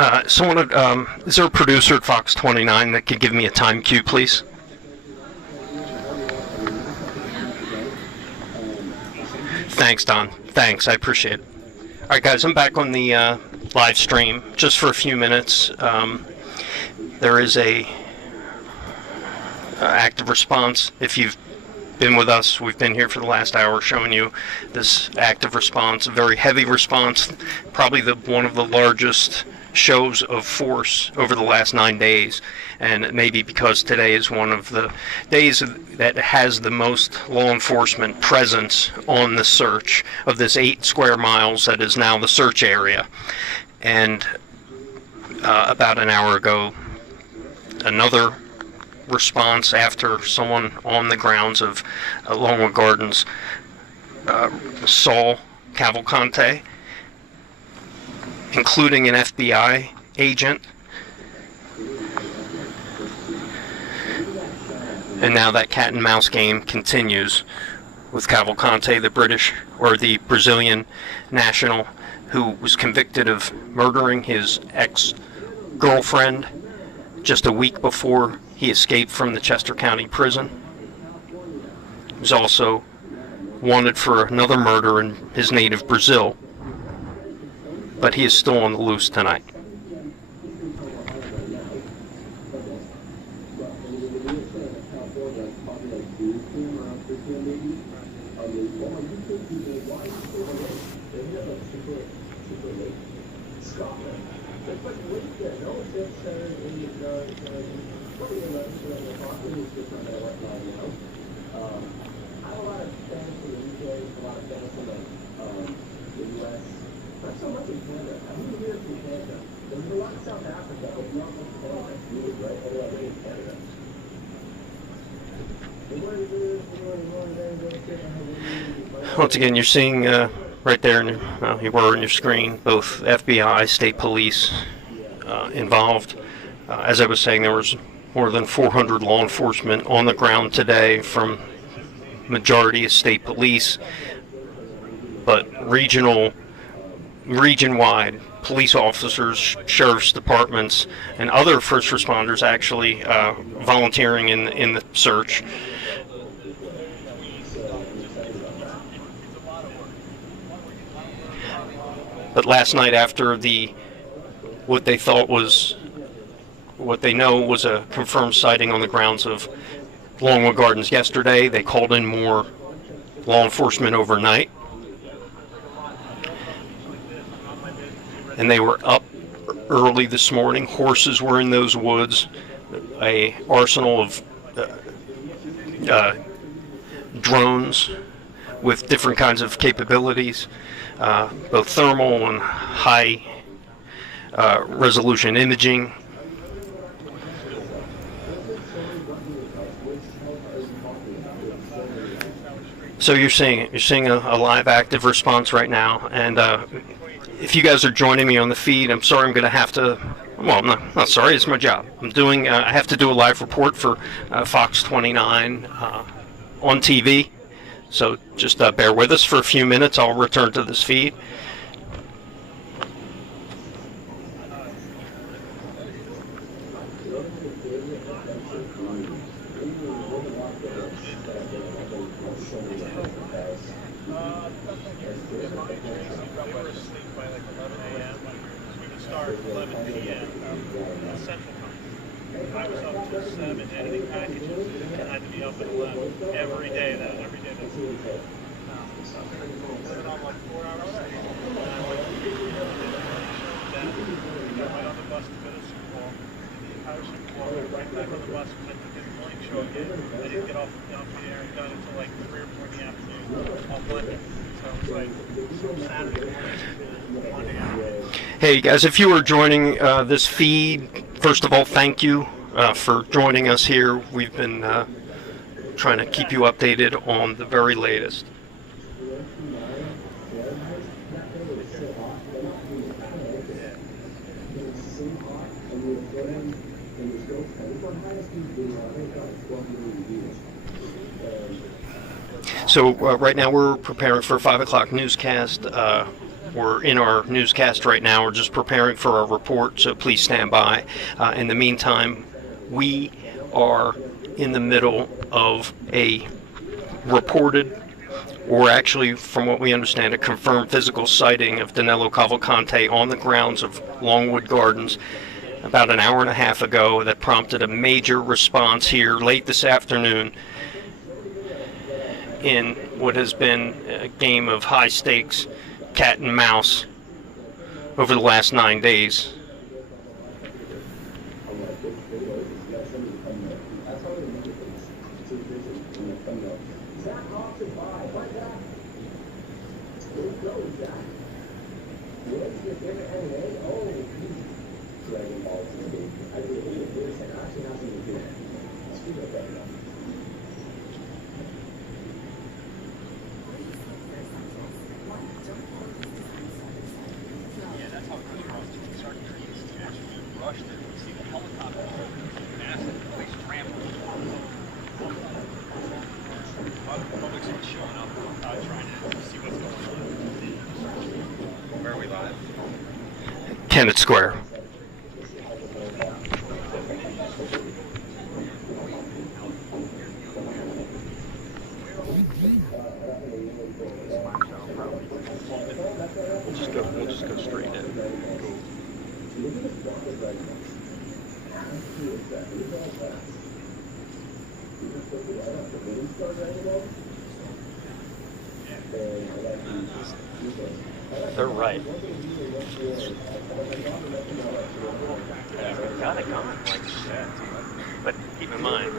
Is there a producer at Fox 29 that could give me a time cue, please? Thanks, Don. Thanks, I appreciate it. All right, guys, I'm back on the live stream just for a few minutes. There is a active response. If you've been with us, we've been here for the last hour showing you this active response, a very heavy response, probably one of the largest shows of force over the last 9 days, and maybe because today is one of the days that has the most law enforcement presence on the search of this 8 square miles that is now the search area. And about an hour ago, another response after someone on the grounds of Longwood Gardens saw Cavalcante, including an FBI agent. And now that cat and mouse game continues with Cavalcante, the Brazilian national who was convicted of murdering his ex-girlfriend just a week before he escaped from the Chester County prison. He was also wanted for another murder in his native Brazil, but he is still on the loose tonight. Once again, you're seeing right there, you were on your screen, both FBI, state police involved. As I was saying, there was more than 400 law enforcement on the ground today, from majority of state police, but region-wide police officers, sheriff's departments, and other first responders actually volunteering in the search. But last night, after what they know was a confirmed sighting on the grounds of Longwood Gardens yesterday, they called in more law enforcement overnight. And they were up early this morning. Horses were in those woods. A arsenal of drones with different kinds of capabilities, both thermal and high resolution imaging. So you're seeing a live active response right now, and if you guys are joining me on the feed, I'm sorry, I'm going to have to. Well, I'm not sorry. It's my job. I have to do a live report for Fox 29 on TV. So just bear with us for a few minutes. I'll return to this feed. Hey guys, if you are joining this feed, first of all, thank you for joining us here. We've been trying to keep you updated on the very latest. So right now we're preparing for a 5 o'clock newscast We're in our newscast right now. We're just preparing for our report, so please stand by. In the meantime, we are in the middle of a reported, or actually, from what we understand, a confirmed physical sighting of Danilo Cavalcante on the grounds of Longwood Gardens about an hour and a half ago that prompted a major response here late this afternoon in what has been a game of high stakes cat and mouse over the last 9 days. Kennett Square. We'll just go straight in. They're right. Got it going like that. But keep in mind.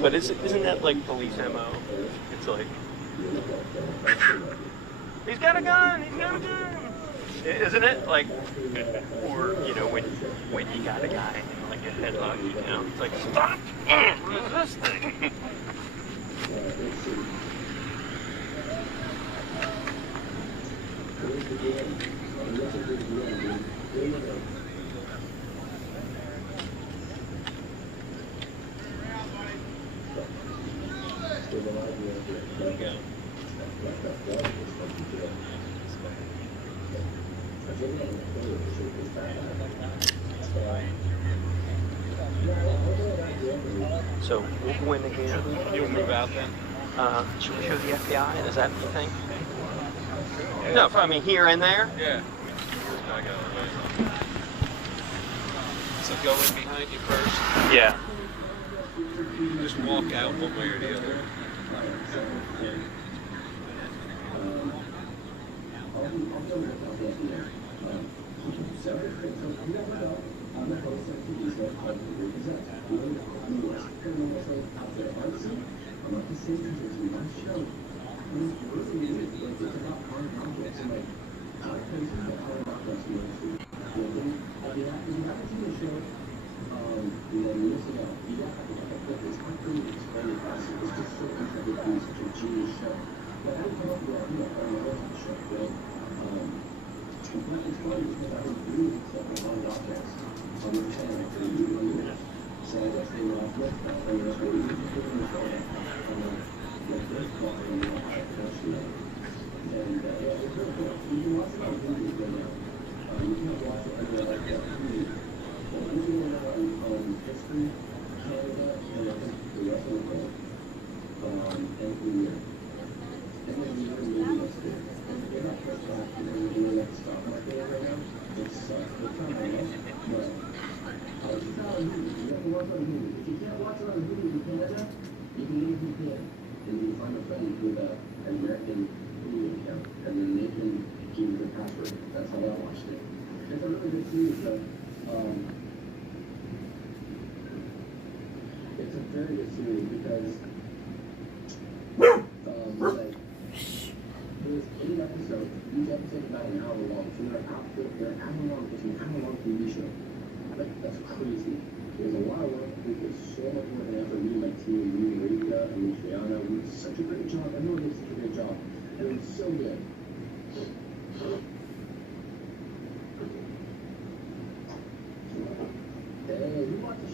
But isn't that like police MO? It's like, he's got a gun, he's got a gun. Isn't it? Like, or, you know, when you got a guy in like a headlock, you know, it's like, stop resisting. So we'll go in again. You'll move out then? Should we show the FBI? Is that what you think? Yeah. No, I mean here and there? Yeah. So go in behind you first. Yeah. Just walk out one way or the other.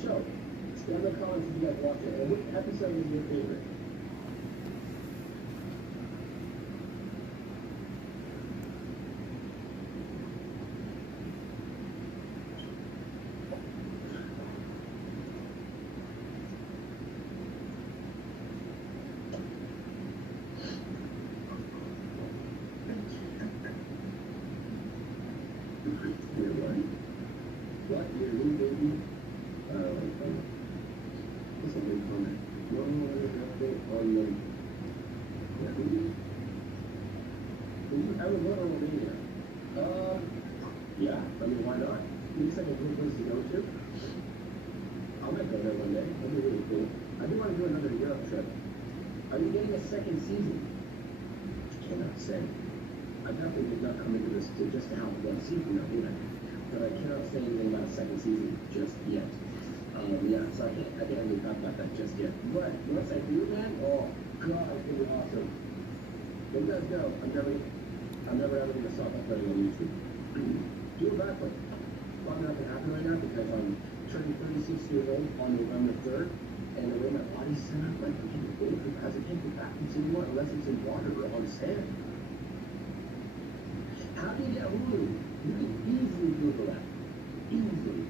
show. Stay in the comments if you guys watch it. And which episode is your favorite? What? You're a new baby? That's a big comment. No, update on the... Yeah, baby. Did you ever go to Romania? Yeah. I mean, why not? It's like a good place to go to. I might go there one day. That'd be really cool. I do want to do another Europe trip. Are you getting a second season? I cannot say. I definitely did not come into this to just to have one season, would I? But I cannot say anything about a second season just yet. Yeah, so I can't really talk about that just yet. But once I do, man, oh god, it's gonna be awesome. But you guys know, I'm never ever gonna stop uploading on YouTube. Do a backflip. Probably not gonna happen right now because I'm turning 36 years old on November 3rd, and the way my body's set up, like I can't go because I can't go backwards anymore unless it's in water or on sand. How do you get Hulu? You can easily Google that. Easily.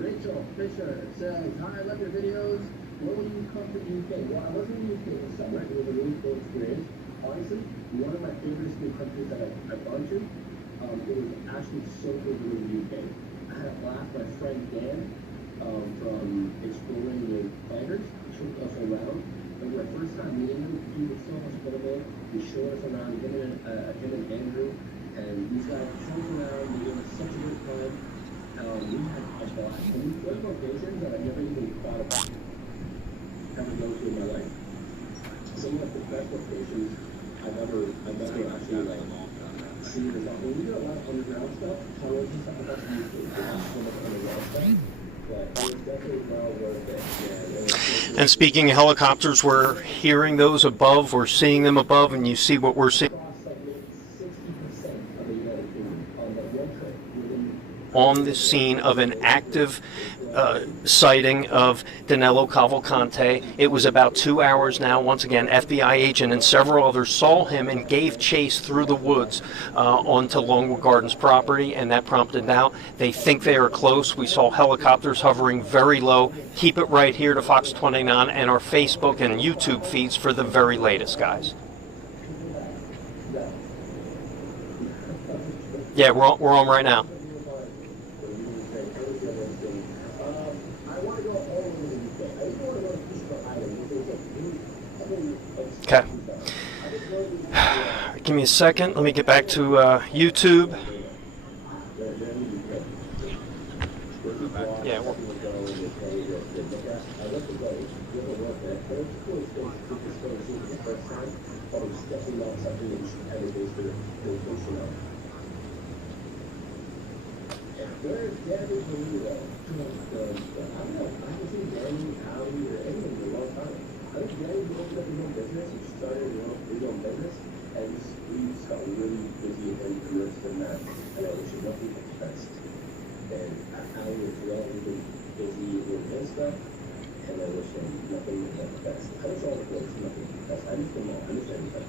Rachel Fisher says, hi, I love your videos. When will you come to the UK? Well, I wasn't in the UK this summer. It was a really cool experience. Honestly, one of my favorite new countries that I've gone to. It was actually so good to go to the UK. I had a blast. My friend Dan from Exploring with Flanders took us around. It was my first time meeting him. He was so much fun of it. He showed us around, him and Andrew. And these guys took us around. We gave us such a good time. We had a blast. And these were locations that I never even thought about ever going to in my life. Some of the best locations I've ever actually like seen is that when we do a lot of underground stuff, tunnels and stuff like that, there's so much underground stuff. But it was definitely well worth it. Yeah, And speaking of helicopters, we're hearing those above, we're seeing them above, and you see what we're seeing. On the scene of an active sighting of Danilo Cavalcante. It was about 2 hours now. Once again, FBI agent and several others saw him and gave chase through the woods onto Longwood Gardens property, and that prompted now. They think they are close. We saw helicopters hovering very low. Keep it right here to Fox 29 and our Facebook and YouTube feeds for the very latest, guys. Yeah, we're on right now. Okay. Give me a second. Let me get back to YouTube. Yeah. Where's Danny Toledo? I don't know. I haven't seen Danny, Howie, or anyone in a long time. I think Danny opened up his own business and started his own business, and we just got really busy and immersed in that. And I wish him nothing but the best. And Howie as well, he's been busy with his stuff, and I wish him nothing but the best. I wish all the boys nothing but the best. I miss them all. I miss everybody.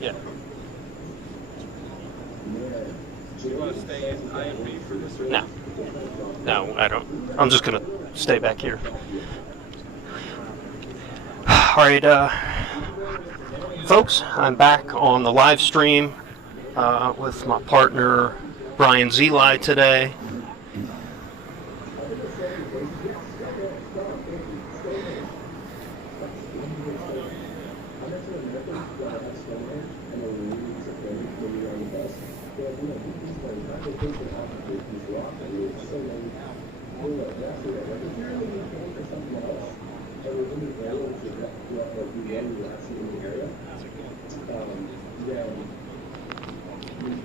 Yeah. Do you want to stay in IMB for this? No. No, I don't. I'm just going to stay back here. All right, folks, I'm back on the live stream with my partner, Brian Zeli, today.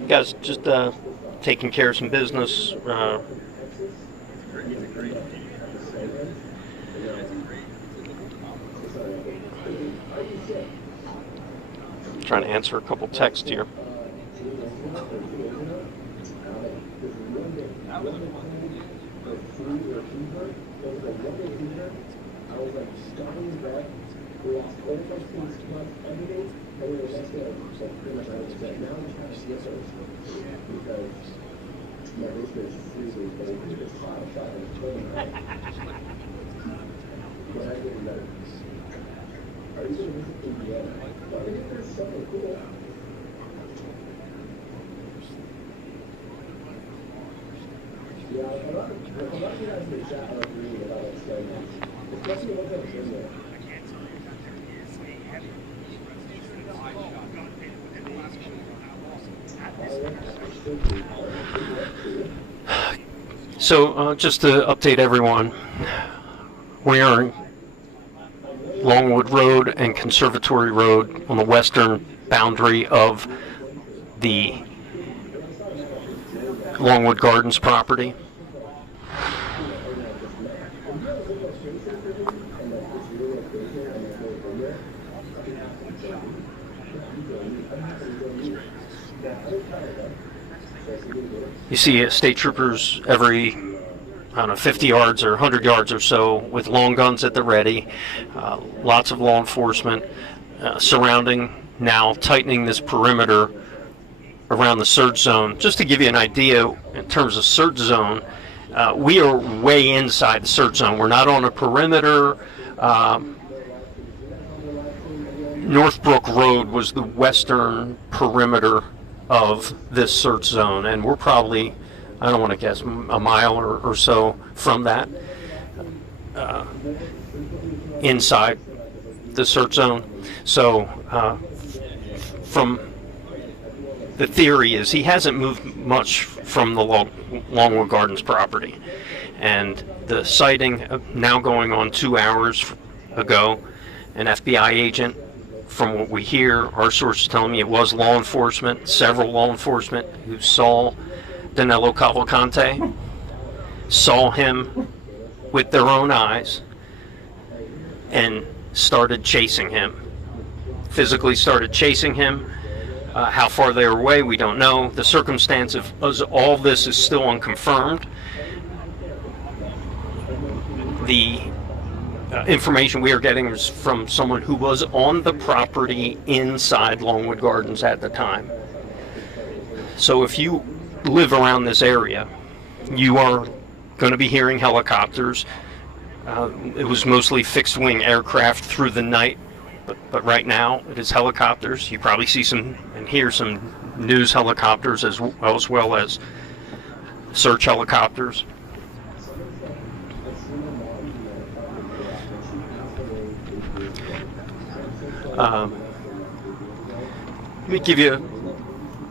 Guys, just taking care of some business. Trying to answer a couple texts here. Yeah, a lot of you guys in the chat are agreeing about what's going on. Especially what's up here. So just to update everyone, we are in Longwood Road and Conservatory Road on the western boundary of the Longwood Gardens property. You see state troopers every, I don't know, 50 yards or 100 yards or so with long guns at the ready. Lots of law enforcement surrounding, now tightening this perimeter around the search zone. Just to give you an idea in terms of search zone, we are way inside the search zone. We're not on a perimeter. Northbrook Road was the western perimeter of this search zone, and we're probably, I don't want to guess, a mile or so from that, inside the search zone. So from the theory is he hasn't moved much from the Longwood Gardens property, and the sighting now going on 2 hours ago, an FBI agent, from what we hear, our sources telling me it was law enforcement, several law enforcement who saw Danilo Cavalcante, saw him with their own eyes, and started chasing him. Physically started chasing him. How far they were away, we don't know. The circumstance of all this is still unconfirmed. The information we are getting is from someone who was on the property inside Longwood Gardens at the time. So if you live around this area, you are going to be hearing helicopters. It was mostly fixed-wing aircraft through the night, but right now it is helicopters. You probably see some and hear some news helicopters as well as search helicopters. Let me give you,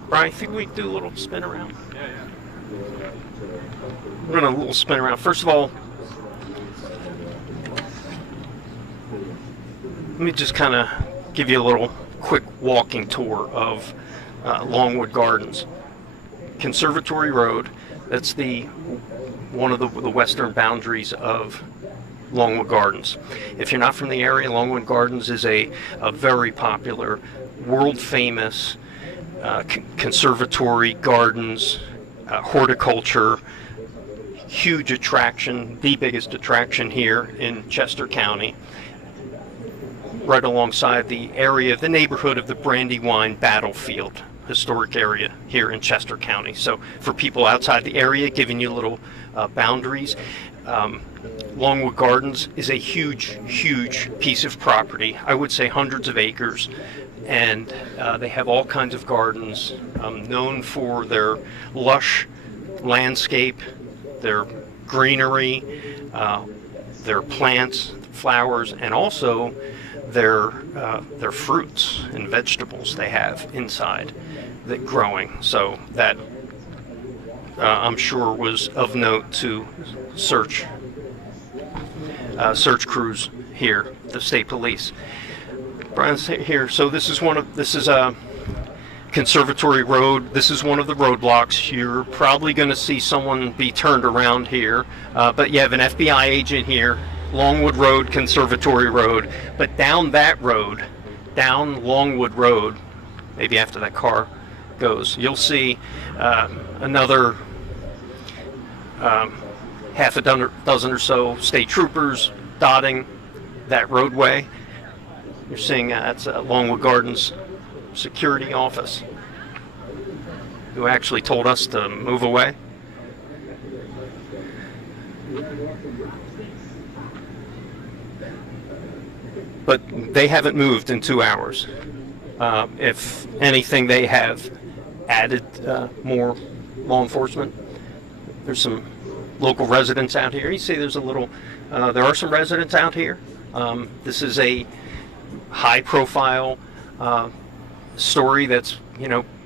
Brian, I think we do a little spin around. Yeah. Run a little spin around. First of all, let me just kind of give you a little quick walking tour of Longwood Gardens. Conservatory Road, that's one of the western boundaries of Longwood Gardens. If you're not from the area, Longwood Gardens is a very popular, world-famous conservatory, gardens, horticulture, huge attraction, the biggest attraction here in Chester County, right alongside the neighborhood of the Brandywine Battlefield, historic area here in Chester County. So for people outside the area, giving you little boundaries, Longwood Gardens is a huge piece of property. I would say hundreds of acres, and they have all kinds of gardens, known for their lush landscape, their greenery, their plants, flowers, and also their fruits and vegetables they have inside that growing. So that I'm sure was of note to search crews here, the state police. Brian's here. So this is kind Conservatory Road. This is one of the roadblocks. You're probably going to see someone be turned around here, but you have an FBI agent here. Longwood Road, Conservatory Road, but down that road, down Longwood Road, maybe after that car goes, you'll see another half a dozen or so state troopers dotting that roadway. You're seeing that's Longwood Gardens security office, who actually told us to move away. But they haven't moved in 2 hours. If anything, they have added more law enforcement. There's some local residents out here. You see there's a little, there are some residents out here. This is a high profile story that's,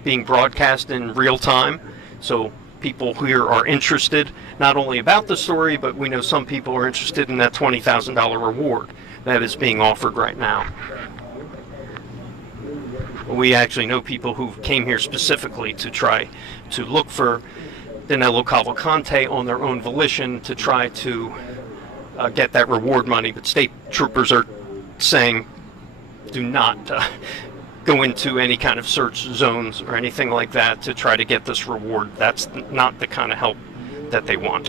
being broadcast in real time. So people here are interested not only about the story, but we know some people are interested in that $20,000 reward that is being offered right now. We actually know people who came here specifically to try to look for Danilo Cavalcante on their own volition to try to get that reward money, but state troopers are saying do not go into any kind of search zones or anything like that to try to get this reward. That's not the kind of help that they want.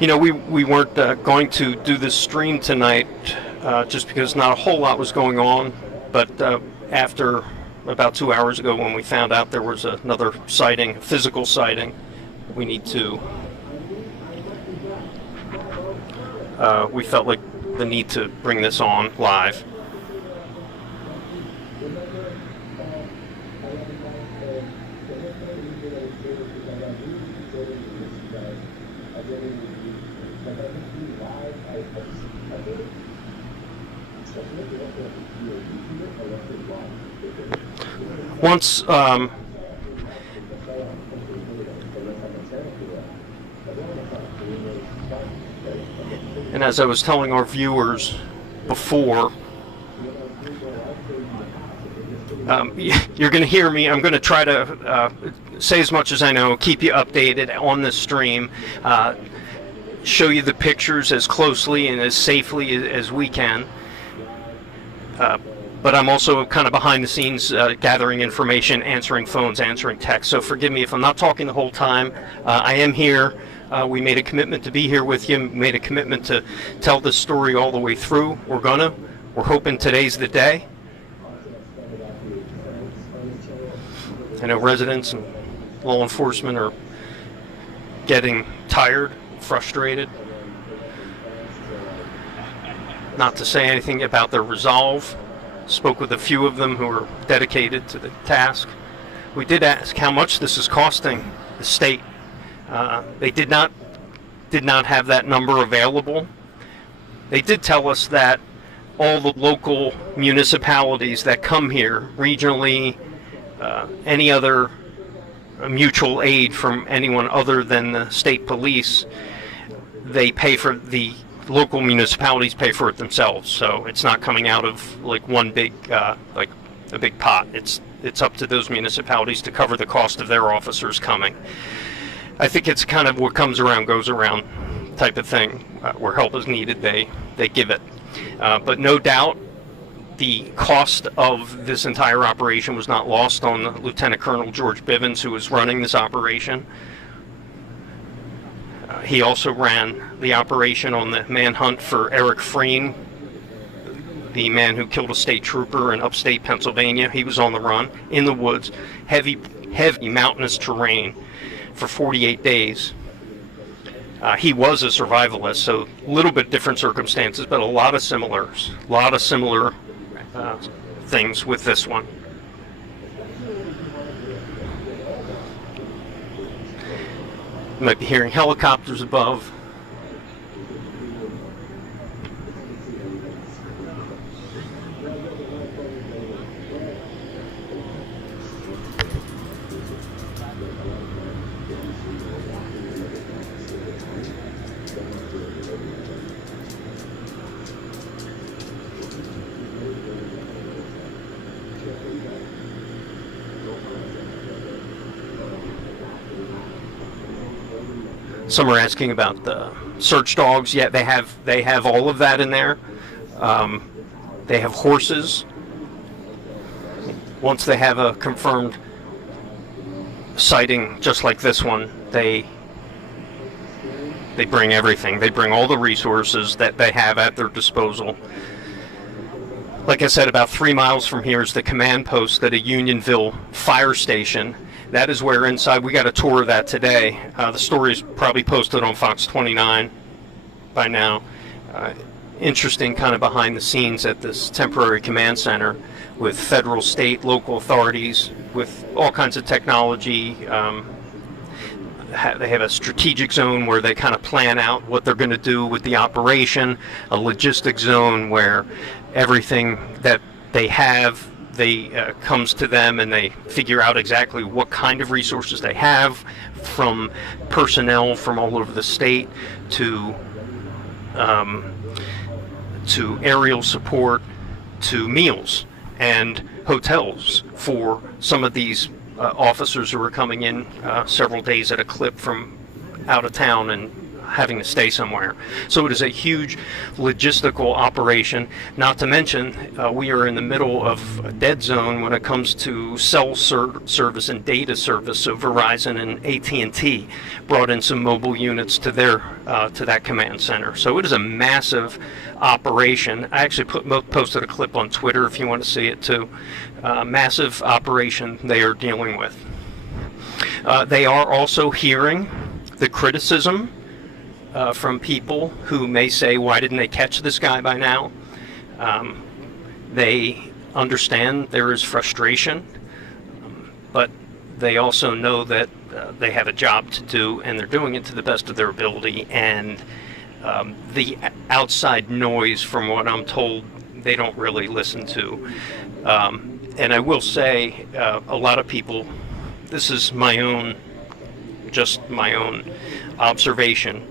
We weren't going to do this stream tonight just because not a whole lot was going on, but after about 2 hours ago when we found out there was another sighting, a physical sighting, we need to, we felt like the need to bring this on live. Once and as I was telling our viewers before, you're going to hear me. I'm going to try to say as much as I know, keep you updated on this stream, show you the pictures as closely and as safely as we can. But I'm also kind of behind the scenes gathering information, answering phones, answering texts. So forgive me if I'm not talking the whole time. I am here. We made a commitment to be here with you, made a commitment to tell this story all the way through. We're hoping today's the day. I know residents and law enforcement are getting tired, frustrated. Not to say anything about their resolve. Spoke with a few of them who are dedicated to the task. We did ask how much this is costing the state. They did not have that number available. They did tell us that all the local municipalities that come here, regionally, any other mutual aid from anyone other than the state police, they pay for the local municipalities pay for it themselves, so it's not coming out of like one big like a big pot. It's up to those municipalities to cover the cost of their officers coming. I think it's kind of what comes around goes around type of thing. Where help is needed, they give it. But no doubt the cost of this entire operation was not lost on Lieutenant Colonel George Bivens, who was running this operation. He also ran the operation on the manhunt for Eric Freen, the man who killed a state trooper in upstate Pennsylvania. He was on the run in the woods, heavy mountainous terrain for 48 days. He was a survivalist, so a little bit different circumstances, but a lot of similar things with this one. You might be hearing helicopters above. Some are asking about the search dogs. Yeah, they have all of that in there. They have horses. Once they have a confirmed sighting, just like this one, they bring everything. They bring all the resources that they have at their disposal. Like I said, about 3 miles from here is the command post at a Unionville fire station. That is where inside, we got a tour of that today. The story is probably posted on Fox 29 by now. Interesting kind of behind the scenes at this temporary command center with federal, state, local authorities, with all kinds of technology. They have a strategic zone where they kind of plan out what they're going to do with the operation, a logistic zone where everything that they have comes to them, and they figure out exactly what kind of resources they have, from personnel from all over the state to aerial support to meals and hotels for some of these officers who are coming in several days at a clip from out of town and having to stay somewhere. So it is a huge logistical operation. Not to mention, we are in the middle of a dead zone when it comes to cell service and data service. So Verizon and AT&T brought in some mobile units to that command center. So it is a massive operation. I actually posted a clip on Twitter if you want to see it too. Massive operation they are dealing with. They are also hearing the criticism from people who may say, why didn't they catch this guy by now? They understand there is frustration, but they also know that they have a job to do, and they're doing it to the best of their ability. And the outside noise, from what I'm told, they don't really listen to. And I will say, a lot of people, this is just my own observation,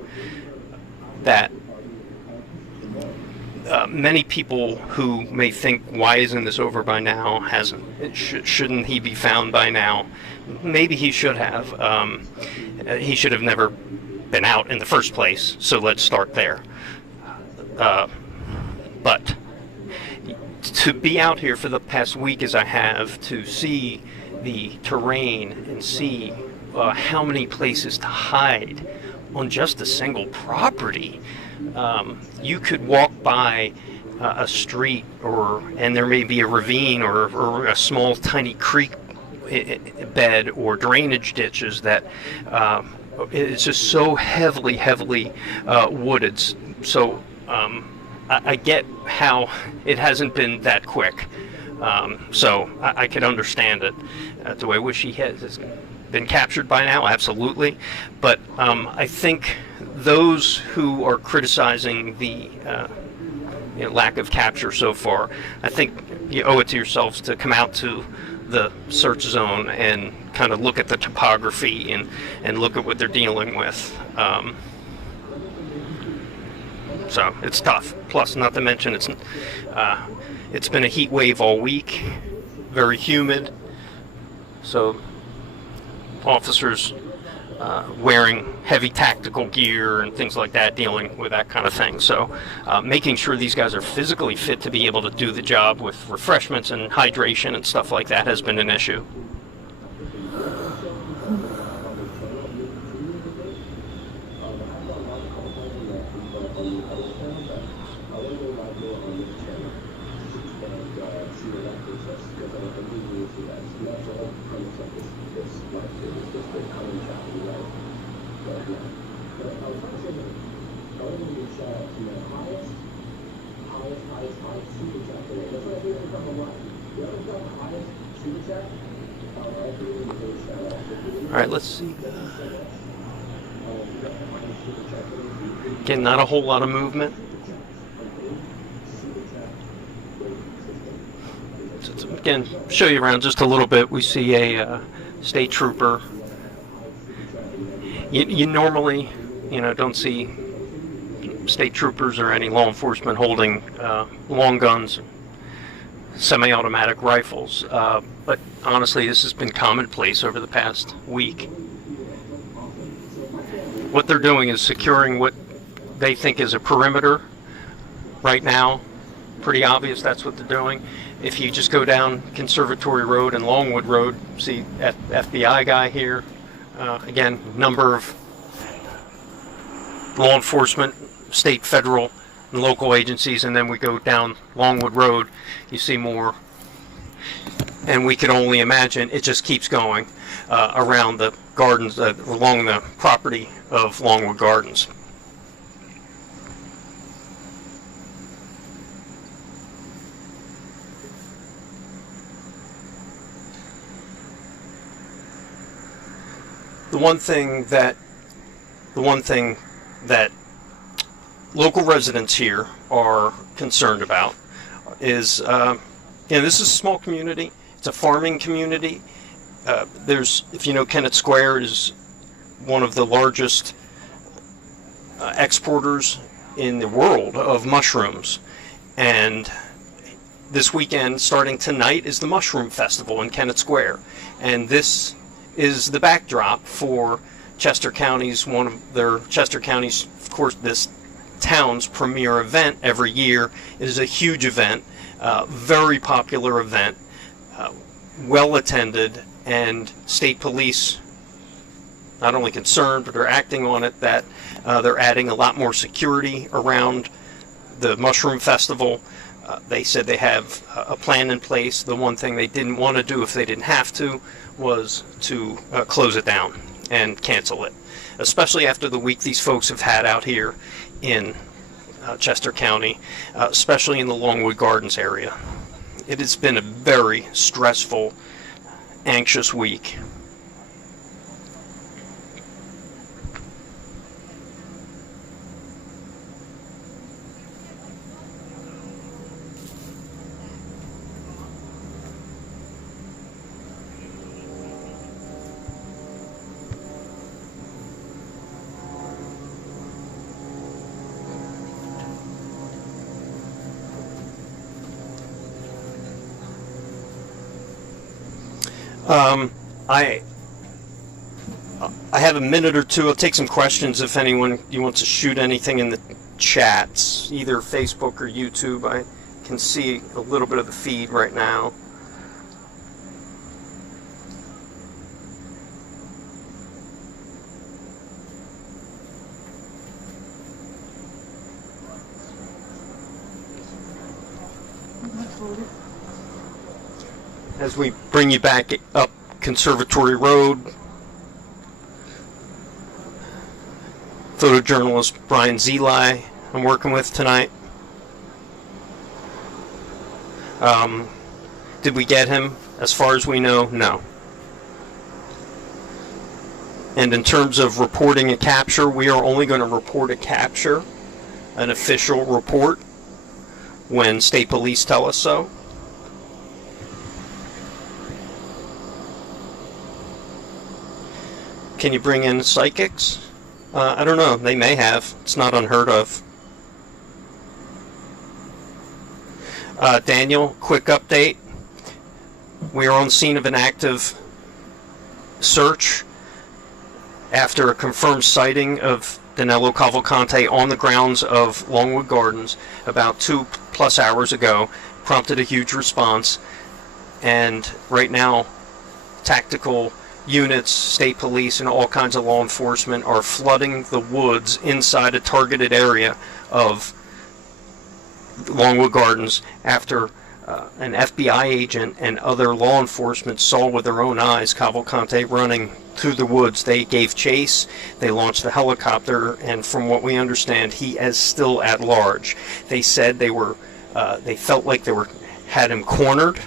that many people who may think, why isn't this over by now, shouldn't he be found by now? Maybe he should have. He should have never been out in the first place, so let's start there. But to be out here for the past week as I have, to see the terrain and see how many places to hide on just a single property. You could walk by a street, and there may be a ravine or a small tiny creek bed or drainage ditches that it's just so heavily wooded. So I get how it hasn't been that quick. So I can understand it. Do I wish he has been captured by now? Absolutely. But I think those who are criticizing the lack of capture so far, I think you owe it to yourselves to come out to the search zone and kind of look at the topography and look at what they're dealing with. So it's tough. Plus, not to mention, it's been a heat wave all week, very humid. So officers wearing heavy tactical gear and things like that, dealing with that kind of thing. So making sure these guys are physically fit to be able to do the job with refreshments and hydration and stuff like that has been an issue. All right, let's see. Again, not a whole lot of movement. So again, show you around just a little bit. We see a state trooper. You normally, don't see state troopers or any law enforcement holding long guns, semi-automatic rifles, but honestly, this has been commonplace over the past week. what they're doing is securing what they think is a perimeter right now. Pretty obvious that's what they're doing. If you just go down Conservatory Road and Longwood Road, see FBI guy here. Again, number of law enforcement, state, federal, and local agencies, and then we go down Longwood Road, you see more. And we can only imagine it just keeps going around the gardens, along the property of Longwood Gardens. The one thing that local residents here are concerned about is, this is a small community. It's a farming community. If you know, Kennett Square is one of the largest exporters in the world of mushrooms. And this weekend, starting tonight, is the Mushroom Festival in Kennett Square. And this is the backdrop for Chester County's, of course, this town's premier event every year. It is a huge event, very popular event, well attended, and state police not only concerned, but they're acting on it, that they're adding a lot more security around the Mushroom Festival. They said they have a plan in place. The one thing they didn't want to do if they didn't have to was to close it down and cancel it, especially after the week these folks have had out here in Chester County, especially in the Longwood Gardens area. It has been a very stressful, anxious week. I have a minute or two. I'll take some questions if anyone you wants to shoot anything in the chats, either Facebook or YouTube. I can see a little bit of the feed right now. As we bring you back up Conservatory Road, photojournalist Brian Zeli I'm working with tonight. Did we get him? As far as we know, no. And in terms of reporting a capture, we are only going to report a capture, an official report, when state police tell us so. Can you bring in psychics? I don't know. They may have. It's not unheard of. Daniel, quick update. We are on the scene of an active search after a confirmed sighting of Danilo Cavalcante on the grounds of Longwood Gardens about 2+ hours ago. Prompted a huge response. And right now, tactical units, state police, and all kinds of law enforcement are flooding the woods inside a targeted area of Longwood Gardens after an FBI agent and other law enforcement saw with their own eyes Cavalcante running through the woods. They gave chase, they launched a helicopter, and from what we understand, he is still at large. They said they felt like had him cornered.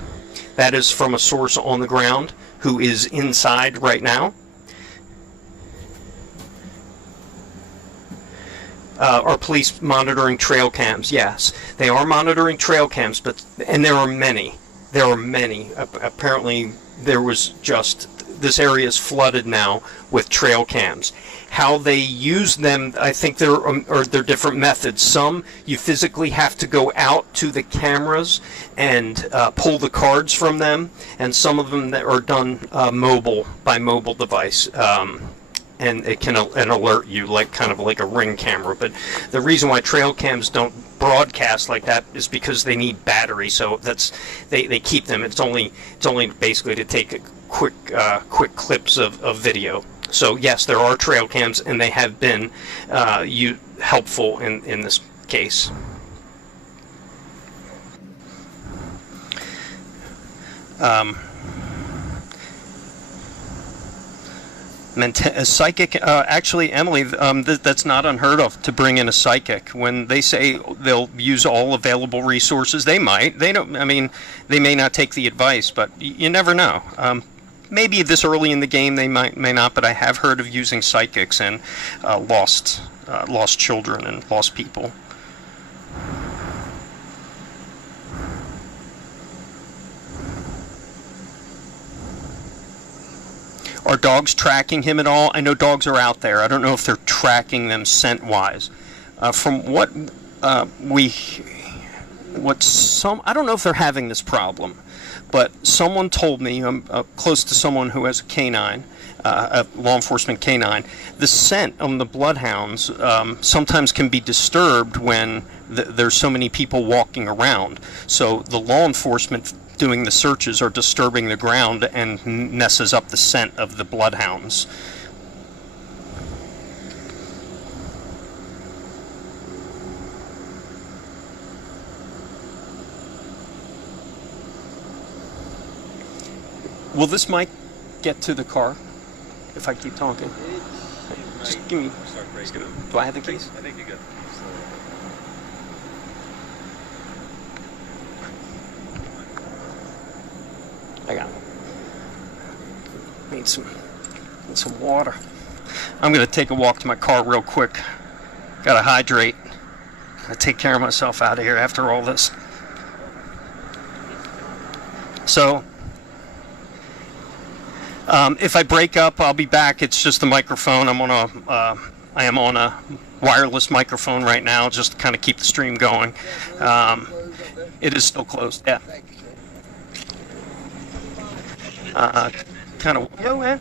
That is from a source on the ground who is inside right now. Are police monitoring trail cams? Yes, they are monitoring trail cams, and there are many. There are many. Apparently, this area is flooded now with trail cams. How they use them, I think there are different methods. Some you physically have to go out to the cameras and pull the cards from them, and some of them that are done by mobile device. and it can alert you like kind of like a Ring camera. But the reason why trail cams don't broadcast like that is because they need battery. So they keep them. It's only basically to take a quick clips of video. So yes, there are trail cams, and they have been helpful in this case. A psychic, actually, Emily, that's not unheard of to bring in a psychic. When they say they'll use all available resources, they might. They don't. I mean, they may not take the advice, but you never know. Maybe this early in the game they may not, but I have heard of using psychics and lost children and lost people. Are dogs tracking him at all? I know dogs are out there. I don't know if they're tracking them scent-wise. From what I don't know if they're having this problem, but someone told me, I'm close to someone who has a canine, a law enforcement canine, the scent on the bloodhounds sometimes can be disturbed when there's so many people walking around. So the law enforcement doing the searches are disturbing the ground and messes up the scent of the bloodhounds. Will this mic get to the car if I keep talking? Just give me. Do I have the keys? I think you got the keys. I got it. Need some water. I'm gonna take a walk to my car real quick. Gotta hydrate. Gotta take care of myself out of here after all this. So, if I break up, I'll be back. It's just the microphone. I am on a wireless microphone right now, just to kind of keep the stream going. It is still closed. Yeah. Kind of. Yo, man.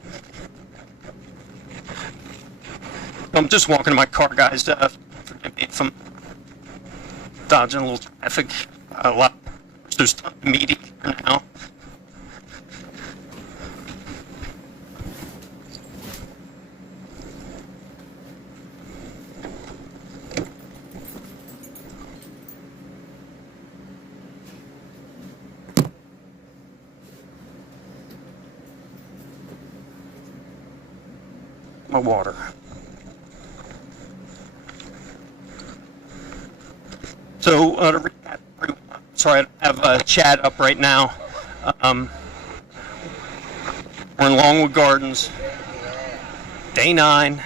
I'm just walking to my car, guys. Forgive me if I'm dodging a little traffic. A lot. There's a meeting here now. My water. So, to recap, sorry, I have a chat up right now. We're in Longwood Gardens, day 9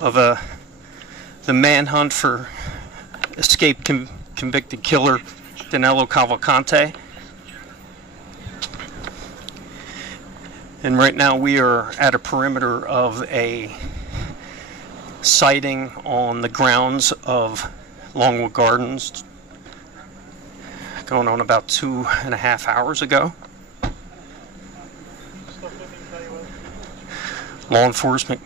of the manhunt for escaped convicted killer Danilo Cavalcante. And right now we are at a perimeter of a sighting on the grounds of Longwood Gardens, going on about 2.5 hours ago. Law enforcement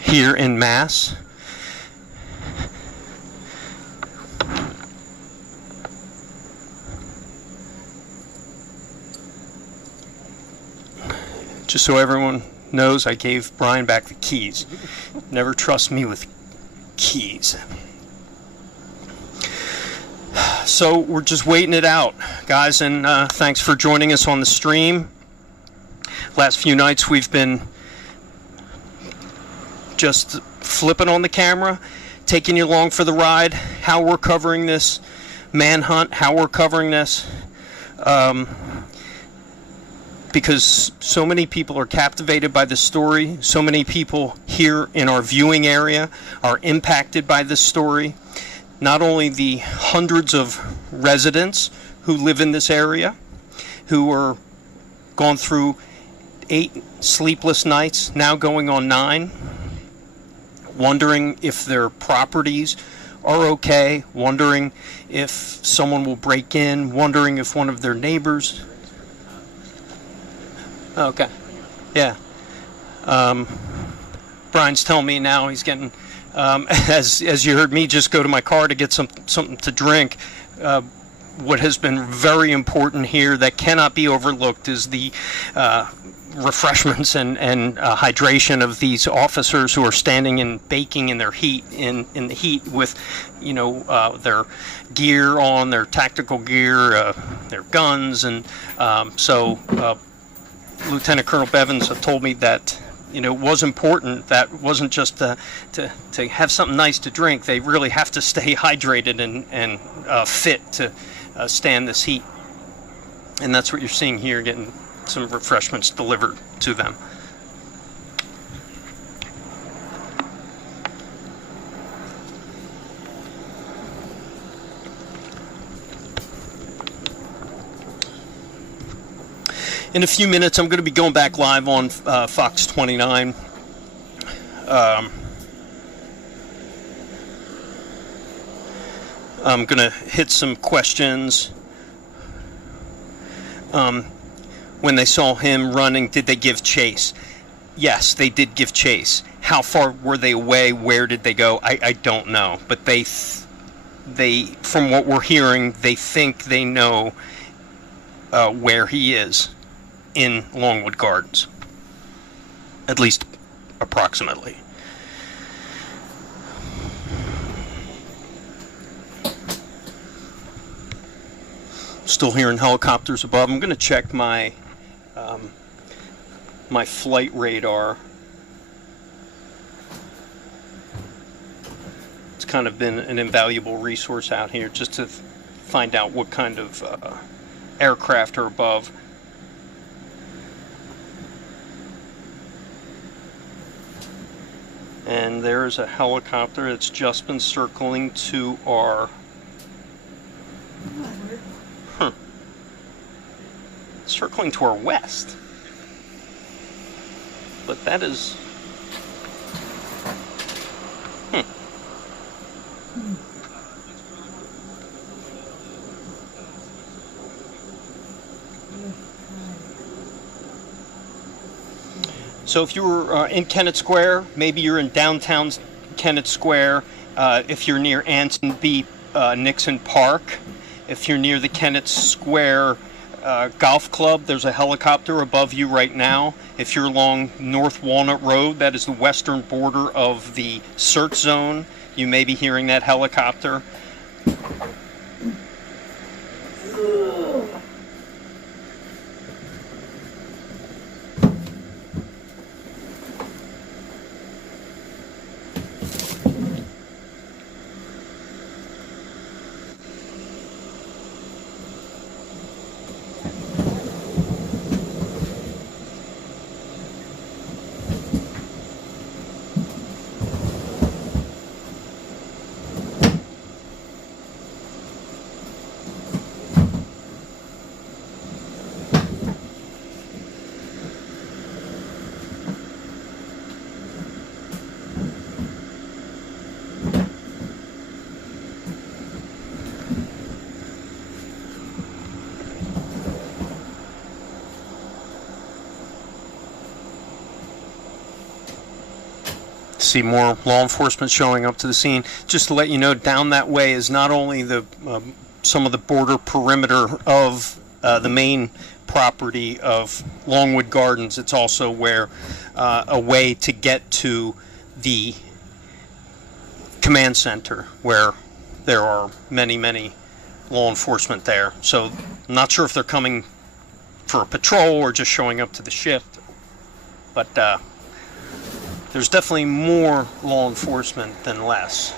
here in mass. Just so everyone knows, I gave Brian back the keys. Never trust me with keys. So we're just waiting it out, guys, and thanks for joining us on the stream. Last few nights we've been just flipping on the camera, taking you along for the ride, how we're covering this manhunt, how we're covering this. Because so many people are captivated by this story, so many people here in our viewing area are impacted by this story. Not only the hundreds of residents who live in this area, who are gone through 8 sleepless nights, now going on 9, wondering if their properties are okay, wondering if someone will break in, wondering if one of their neighbors. Okay. Yeah. Brian's telling me now he's getting, as you heard me just go to my car to get something to drink. What has been very important here that cannot be overlooked is the refreshments and hydration of these officers who are standing and baking in their heat in the heat with, their gear on, their tactical gear, their guns, and so Lieutenant Colonel Bevins told me that it was important. That wasn't just to have something nice to drink. They really have to stay hydrated and fit to stand this heat, and that's what you're seeing here, getting some refreshments delivered to them. In a few minutes, I'm going to be going back live on Fox 29. I'm going to hit some questions. When they saw him running, did they give chase? Yes, they did give chase. How far were they away? Where did they go? I don't know. But they, from what we're hearing, they think they know where he is in Longwood Gardens, at least approximately. Still hearing helicopters above. I'm going to check my my flight radar. It's kind of been an invaluable resource out here just to find out what kind of aircraft are above. And there's a helicopter that's just been circling to our... circling to our west. But that is... So if you were in Kennett Square, maybe you're in downtown Kennett Square. If you're near Anson B. Nixon Park, if you're near the Kennett Square Golf Club, there's a helicopter above you right now. If you're along North Walnut Road, that is the western border of the search zone, you may be hearing that helicopter. See more law enforcement showing up to the scene. Just to let you know, down that way is not only the some of the border perimeter of the main property of Longwood Gardens, it's also where a way to get to the command center, where there are many law enforcement there. So I'm not sure if they're coming for a patrol or just showing up to the shift, but there's definitely more law enforcement than less.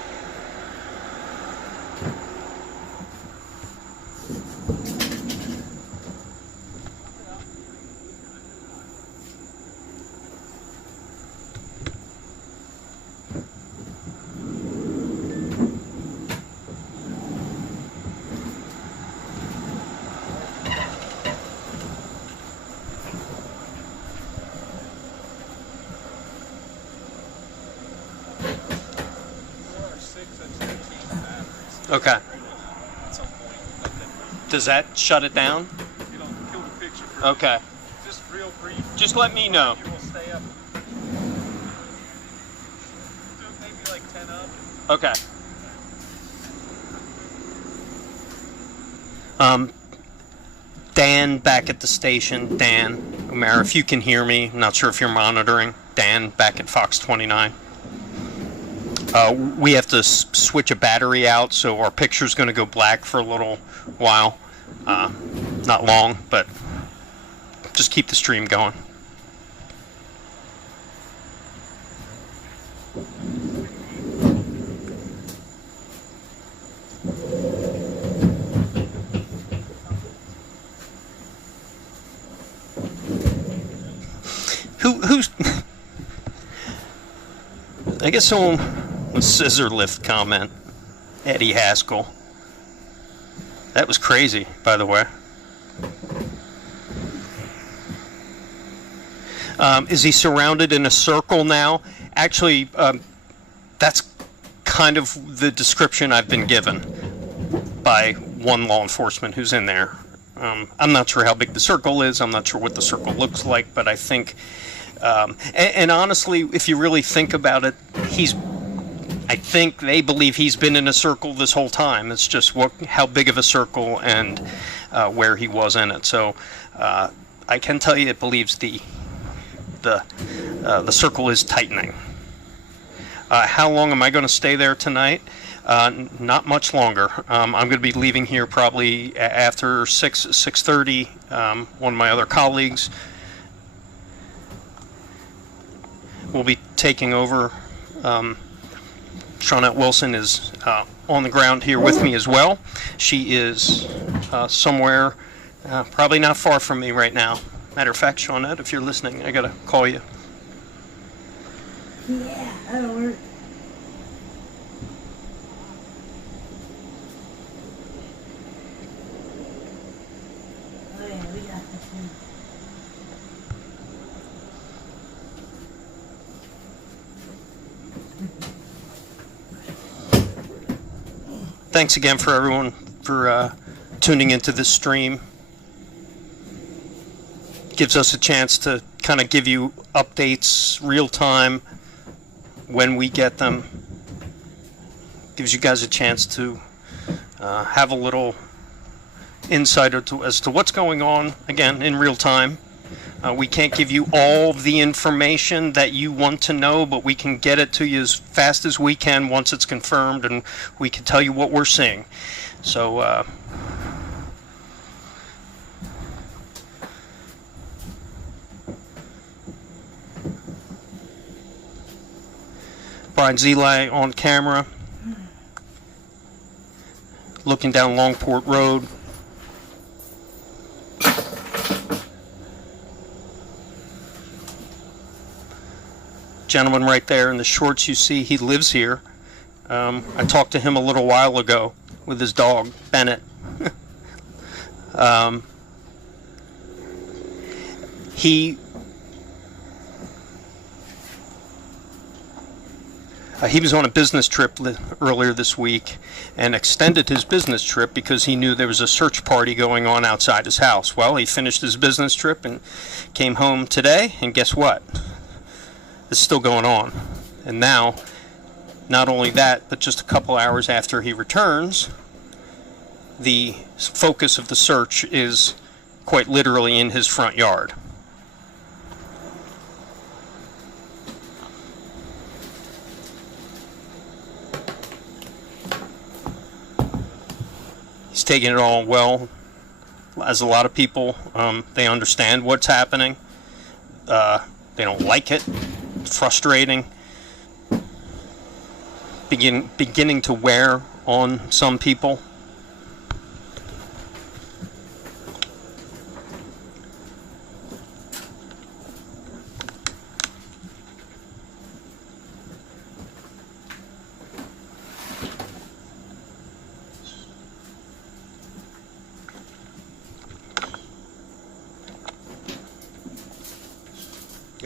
Okay. At some point, cut that. Does that shut it down? It'll kill the picture for Okay. just real brief. Just let me know. You will stay up. Do maybe like 10 up. Okay. Dan back at the station. Dan O'Mara, if you can hear me, I'm not sure if you're monitoring. Dan back at Fox 29. We have to switch a battery out, so our picture's going to go black for a little while. Not long, but just keep the stream going. Who's I guess someone with scissor lift comment. Eddie Haskell. That was crazy, by the way. Is he surrounded in a circle now? Actually, that's kind of the description I've been given by one law enforcement who's in there. I'm not sure how big the circle is. I'm not sure what the circle looks like, but I think, and honestly, if you really think about it, I think they believe he's been in a circle this whole time. It's just how big of a circle and where he was in it. So I can tell you, it believes the circle is tightening. How long am I going to stay there tonight? Not much longer. I'm going to be leaving here probably after 6:30. One of my other colleagues will be taking over. Shawnette Wilson is on the ground here with me as well. She is somewhere probably not far from me right now. Matter of fact, Shawnette, if you're listening, I got to call you. Yeah, that'll work. Oh yeah, we got this one. Thanks again for everyone for tuning into this stream. Gives us a chance to kind of give you updates real time when we get them. Gives you guys a chance to have a little insight as to what's going on, again, in real time. We can't give you all of the information that you want to know, but we can get it to you as fast as we can once it's confirmed, and we can tell you what we're seeing. So, Brian Zeli on camera, looking down Longport Road. Gentleman right there in the shorts you see, he lives here. I talked to him a little while ago with his dog, Bennett. He was on a business trip earlier this week and extended his business trip because he knew there was a search party going on outside his house. Well, he finished his business trip and came home today, and guess what? It's still going on. And now, not only that, but just a couple hours after he returns, the focus of the search is quite literally in his front yard. He's taking it all well. As a lot of people, they understand what's happening. They don't like it. It's frustrating. Beginning to wear on some people.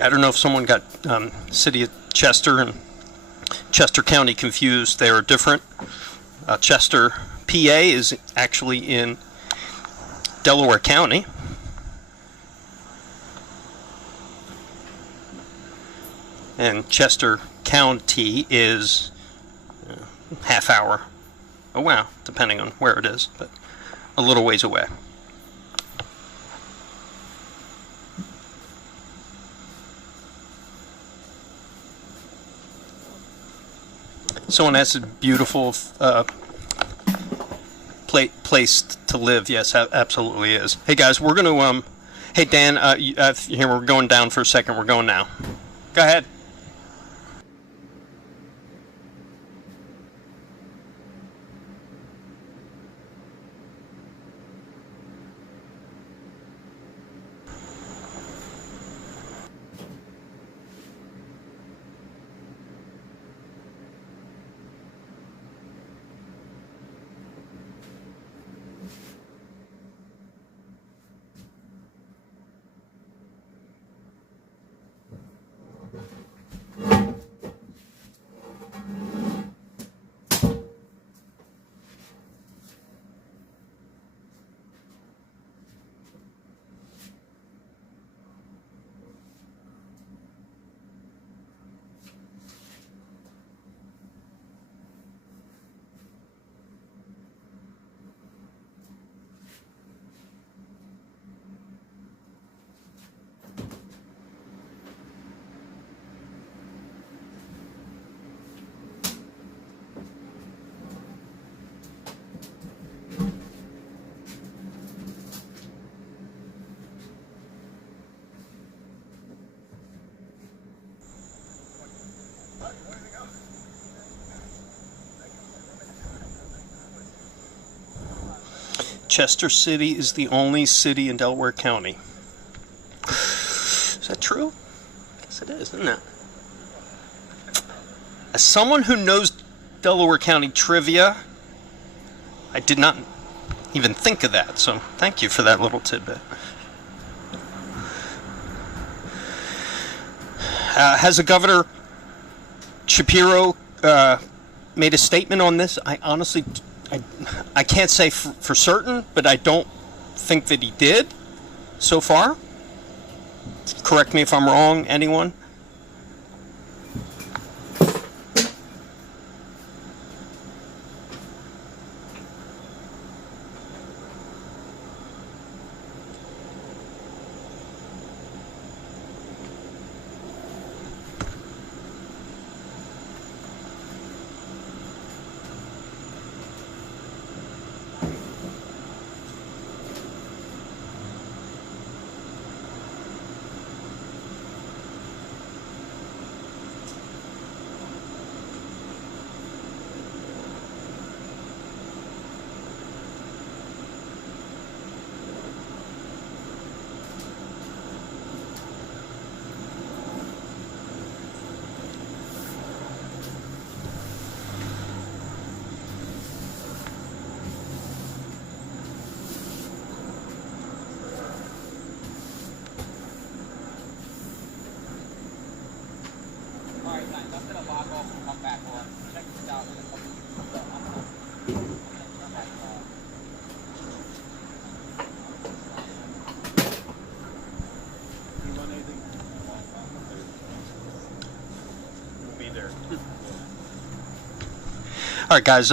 I don't know if someone got City of Chester and Chester County confused. They are different. Chester, PA is actually in Delaware County. And Chester County is half hour, oh wow, depending on where it is, but a little ways away. Someone has a beautiful place to live. Yes, absolutely is. Hey guys, we're gonna hey Dan, here we're going down for a second. We're going now. Go ahead. Chester City is the only city in Delaware County. Is that true? Yes, it is, isn't it? As someone who knows Delaware County trivia, I did not even think of that, so thank you for that little tidbit. Has the Governor Shapiro made a statement on this? I honestly, I can't say for certain, but I don't think that he did so far. Correct me if I'm wrong, anyone? All right, guys,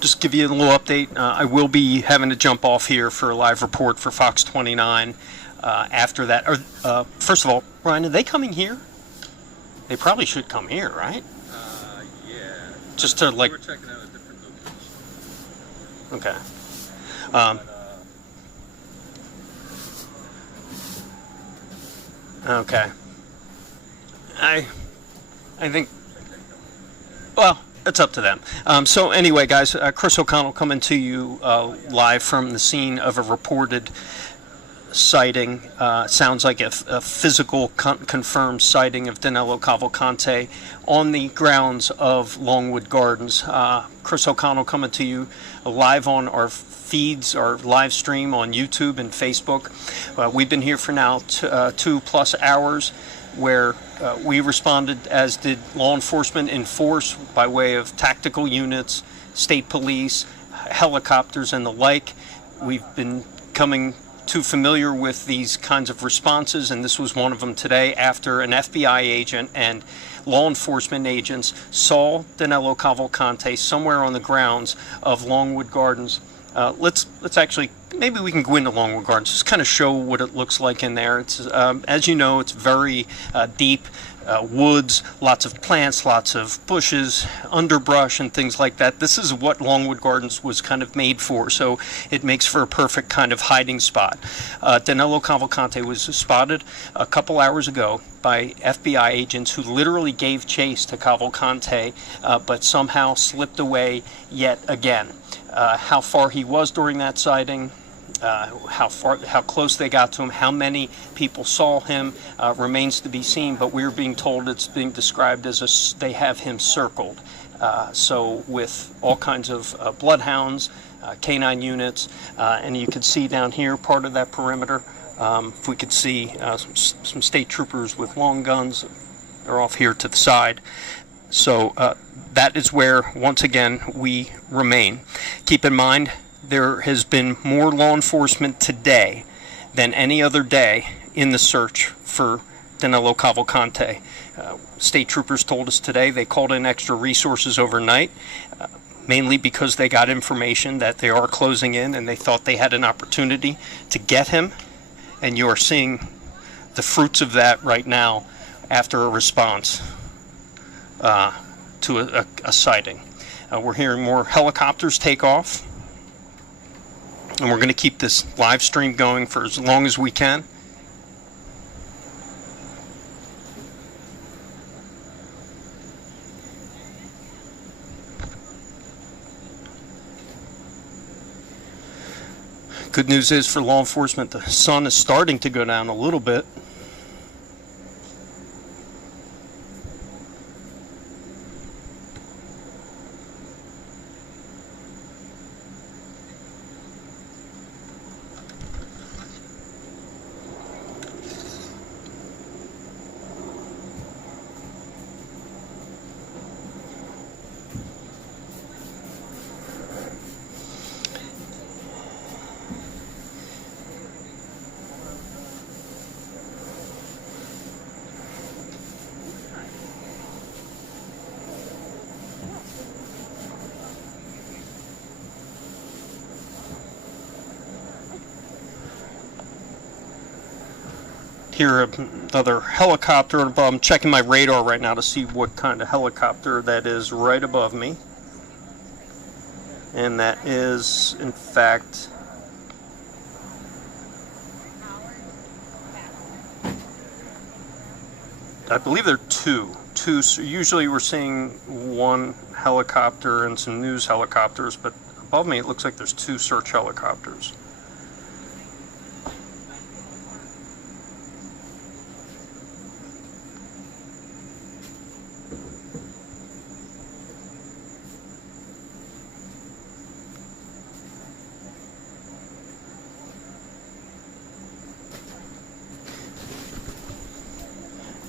just give you a little update. I will be having to jump off here for a live report for Fox 29 after that. First of all, Ryan, are they coming here? They probably should come here, right? Yeah. Just to, like... We're checking out a different location. Okay. Okay. I think... Well, it's up to them. So anyway, guys, Chris O'Connell coming to you live from the scene of a reported sighting. Sounds like a physical confirmed sighting of Danilo Cavalcante on the grounds of Longwood Gardens. Chris O'Connell coming to you live on our feeds, our live stream on YouTube and Facebook. We've been here for now 2+ hours. where we responded, as did law enforcement in force by way of tactical units, state police, helicopters, and the like. We've been coming too familiar with these kinds of responses, and this was one of them today, after an FBI agent and law enforcement agents saw Danilo Cavalcante somewhere on the grounds of Longwood Gardens. Let's actually, maybe we can go into Longwood Gardens, just kind of show what it looks like in there. It's as you know, it's very deep woods, lots of plants, lots of bushes, underbrush, and things like that. This is what Longwood Gardens was kind of made for, so it makes for a perfect kind of hiding spot. Danilo Cavalcante was spotted a couple hours ago by FBI agents who literally gave chase to Cavalcante, but somehow slipped away yet again. How far he was during that sighting, how close they got to him, how many people saw him, remains to be seen, but we're being told it's being described as they have him circled. So with all kinds of bloodhounds, canine units, and you can see down here part of that perimeter. If we could see some state troopers with long guns are off here to the side. So that is where, once again, we remain. Keep in mind, there has been more law enforcement today than any other day in the search for Danilo Cavalcante. State troopers told us today they called in extra resources overnight, mainly because they got information that they are closing in and they thought they had an opportunity to get him. And you are seeing the fruits of that right now after a response to a sighting. We're hearing more helicopters take off, and we're going to keep this live stream going for as long as we can. Good news is for law enforcement, the sun is starting to go down a little bit. Here, another helicopter above. I'm checking my radar right now to see what kind of helicopter that is right above me. And that is, in fact, I believe there are two. So usually we're seeing one helicopter and some news helicopters, but above me it looks like there's two search helicopters.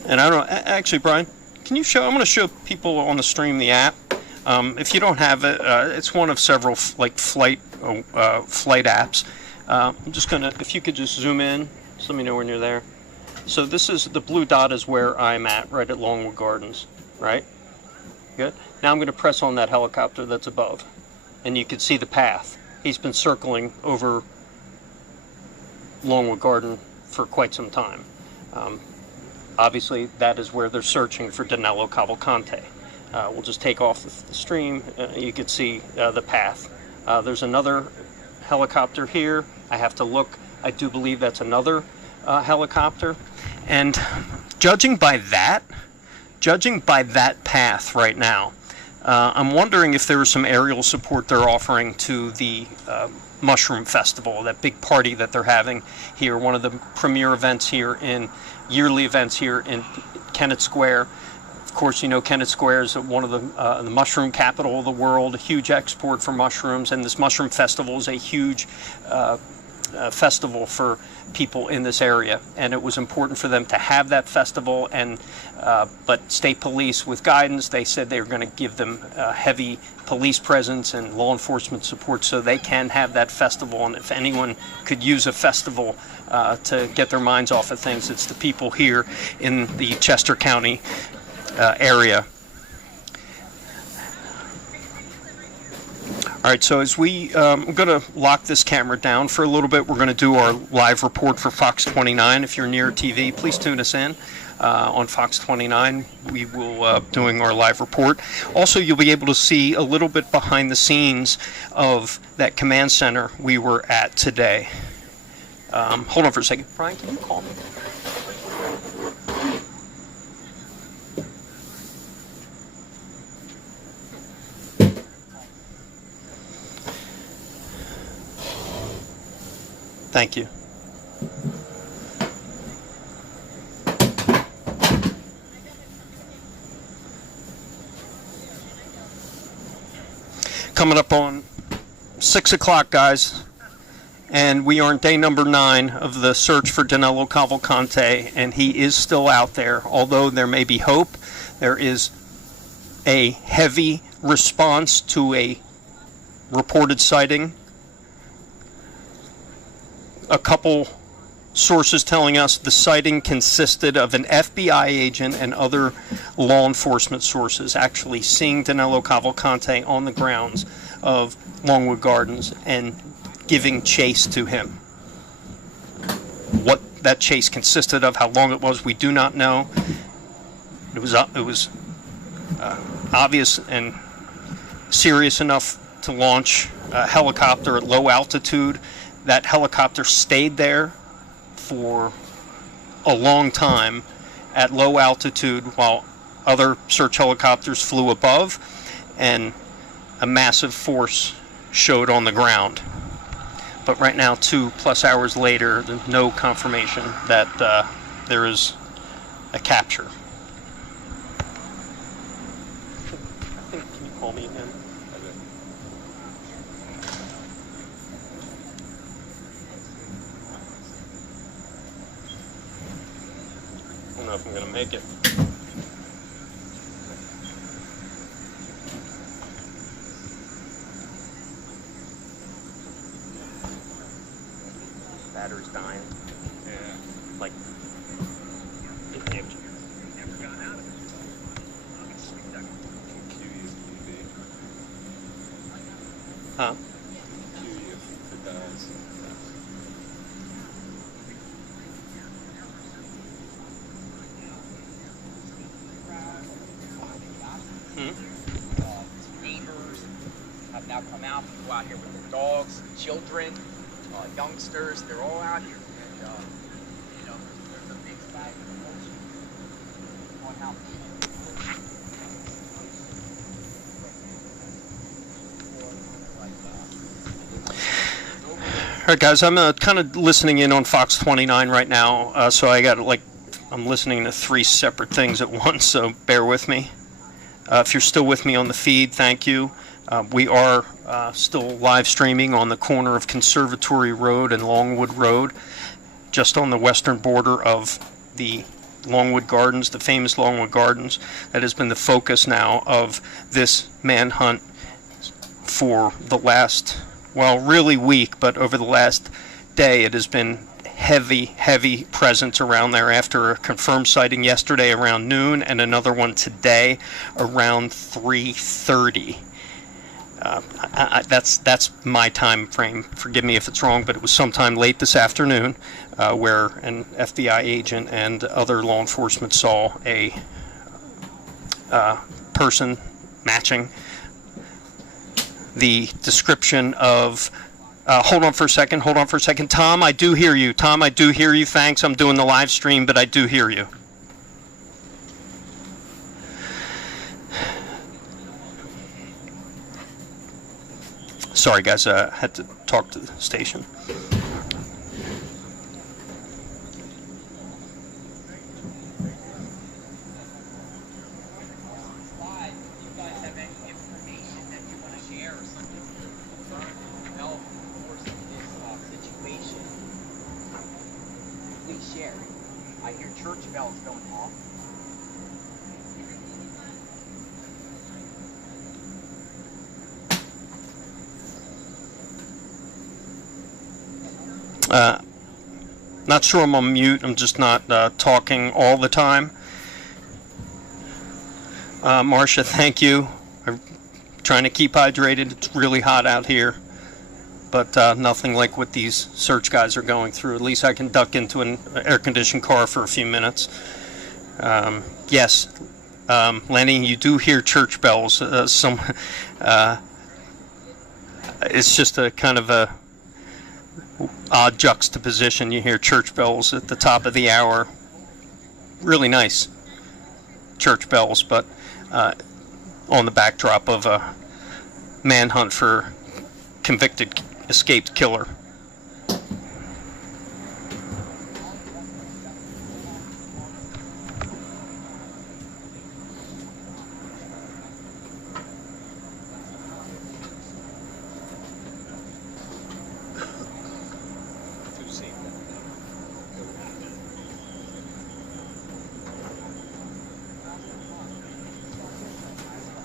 And I don't know, actually, Brian, can you show, I'm going to show people on the stream the app. If you don't have it, it's one of several flight apps. I'm just going to, if you could just zoom in, just let me know when you're there. So this is, the blue dot is where I'm at, right at Longwood Gardens, right? Good. Now I'm going to press on that helicopter that's above, and you can see the path. He's been circling over Longwood Garden for quite some time. Obviously, that is where they're searching for Danilo Cavalcante. We'll just take off the stream. You can see the path. There's another helicopter here. I have to look. I do believe that's another helicopter. And judging by that path right now, I'm wondering if there is some aerial support they're offering to the Mushroom Festival, that big party that they're having here, one of the premier events here yearly events here in Kennett Square. Of course, you know Kennett Square is one of the mushroom capital of the world, a huge export for mushrooms, and this Mushroom Festival is a huge festival for people in this area, and it was important for them to have that festival. And but state police, with guidance, they said they were going to give them heavy police presence and law enforcement support so they can have that festival. And if anyone could use a festival to get their minds off of things, it's the people here in the Chester County area. All right, so as I'm going to lock this camera down for a little bit. We're going to do our live report for Fox 29. If you're near TV, please tune us in on Fox 29. We will doing our live report. Also, you'll be able to see a little bit behind the scenes of that command center we were at today. Hold on for a second. Brian, can you call me? Thank you. Coming up on 6 o'clock, guys, and we are on day number 9 of the search for Danilo Cavalcante, and he is still out there. Although there may be hope, there is a heavy response to a reported sighting. A couple sources telling us the sighting consisted of an FBI agent and other law enforcement sources actually seeing Danilo Cavalcante on the grounds of Longwood Gardens and giving chase to him. What that chase consisted of, how long it was, we do not know. It was obvious and serious enough to launch a helicopter at low altitude. That helicopter stayed there for a long time at low altitude while other search helicopters flew above, and a massive force showed on the ground. But right now, 2+ hours later, there's no confirmation that there is a capture. Can you call me again? I don't know if I'm going to make it. Battery's dying. Yeah. Like, huh? Neighbors have now come out. People out here with their dogs, children, youngsters. They're all out here. And, there's a mixed bag of emotion on how All right, guys, I'm kind of listening in on Fox 29 right now, so I'm listening to 3 separate things at once, so bear with me. If you're still with me on the feed, thank you. We are still live streaming on the corner of Conservatory Road and Longwood Road, just on the western border of the Longwood Gardens, the famous Longwood Gardens. That has been the focus now of this manhunt for the last, really week, but over the last day it has been heavy presence around there after a confirmed sighting yesterday around noon and another one today around 3:30. That's my time frame. Forgive me if it's wrong, but it was sometime late this afternoon where an FBI agent and other law enforcement saw a person matching the description of hold on for a second. Tom, I do hear you. Thanks. I'm doing the live stream, but I do hear you. Sorry, guys. I had to talk to the station. situation share. I hear church bells going off. Not sure I'm on mute. I'm just not talking all the time. Marcia, thank you. I'm trying to keep hydrated. It's really hot out here. But nothing like what these search guys are going through. At least I can duck into an air-conditioned car for a few minutes. Yes, Lenny, you do hear church bells. It's just a kind of a odd juxtaposition. You hear church bells at the top of the hour. Really nice church bells, but on the backdrop of a manhunt for convicted escaped killer.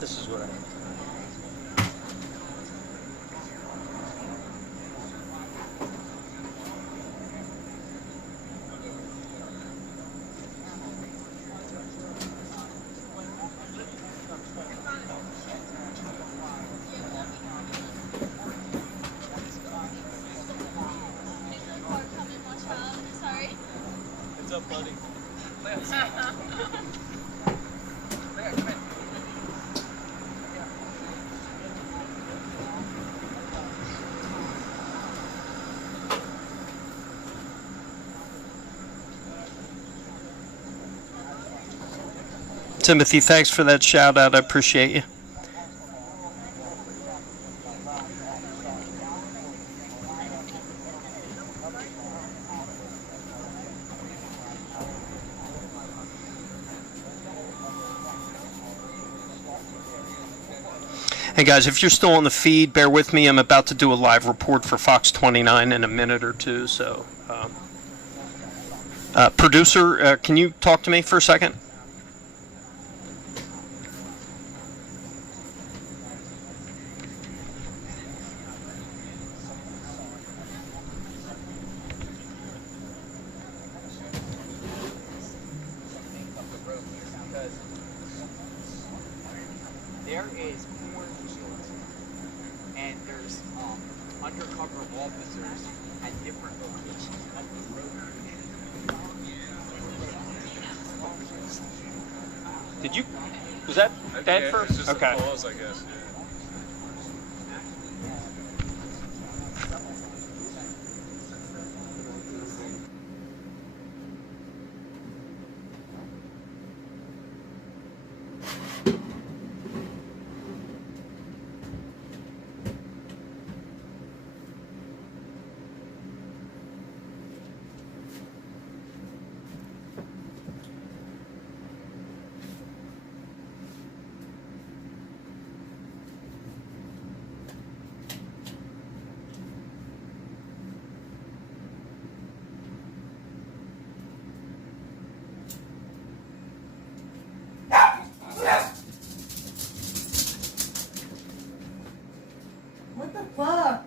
This is what I... Sorry. What's up, buddy? Timothy, thanks for that shout out. I appreciate you. Hey guys, if you're still on the feed, bear with me. I'm about to do a live report for Fox 29 in a minute or two. So, producer, can you talk to me for a second? There is cornfields, and there's undercover officers at different locations of the road. Did you? Was that dead Yeah, first? it's just Okay. a pause, I guess. Yeah. What the fuck?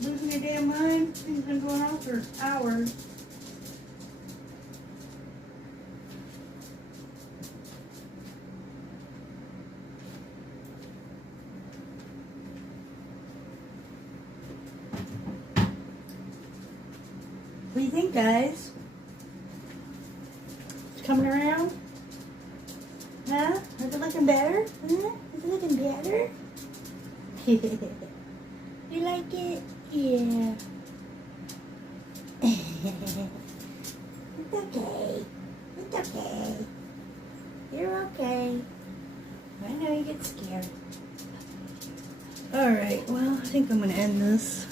Losing your damn mind? Things been going on for hours. What do you think, guys? It's coming around? Huh? Is it looking better? Huh? Is it looking better? You like it? Yeah. It's okay. It's okay. You're okay. I know you get scared. Alright, well, I think I'm going to end this.